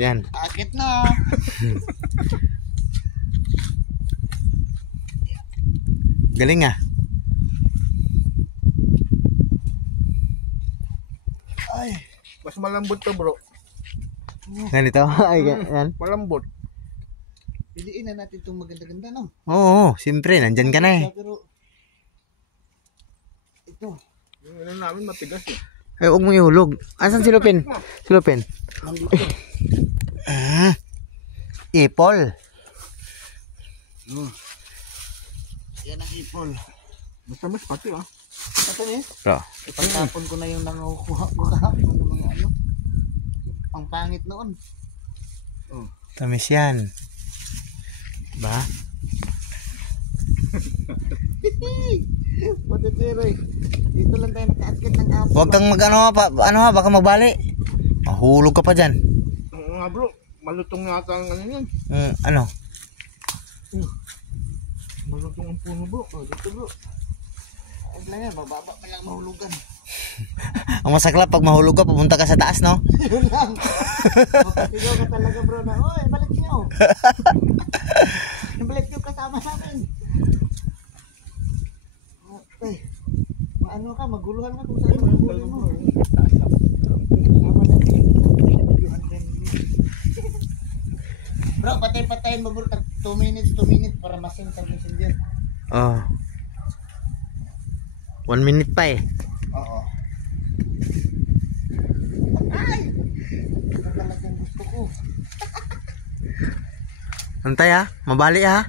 Yan. Akit na. Galing ah. Ay, mas malambot to bro. Ganito. Ay, yan. Malambot. Piliin na natin itong maganda-ganda no. Oo, siyempre, nandyan ka na eh. Pero ito. Yung ano namin matigas eh. Ay, huwag mong ihulog. Asan si Lupin? Si Lupin. Nandito. Ipol. Yan ang ipol. Matamis pati ah. Matamis? Bro. Ipagtapon ko na yung nangukuha ko kahapon ng mga ano. Ang pangit noon. Tamis yan. Ba? Matitiroy. Dito lang tayo nakaakit ng apple. Huwag kang mag-ano pa, ano ha, baka mabali. Mahulog ka pa dyan. Oo nga bro. Malutong yata ang ano yan. Ano? Malutong ang puno bro. O dito bro. Huwag lang yan. Bababa pa lang mahulugan. Ang masaklap pag mahulog ka, pupunta ka sa taas, no? Yun lang. Mapasigaw ka talaga bro na, oy, balik niyo. Balik niyo kasama namin. Okay. Maano ka, maguluhan ka kung saan maguluhan mo. Kasama natin. Bro, patay-patayin mo bro. 2 minutes para masing sa messenger. Oh. 1 minute pa eh. Oo. Ay! Ito talagang gusto ko. Antay ha, mabali ha.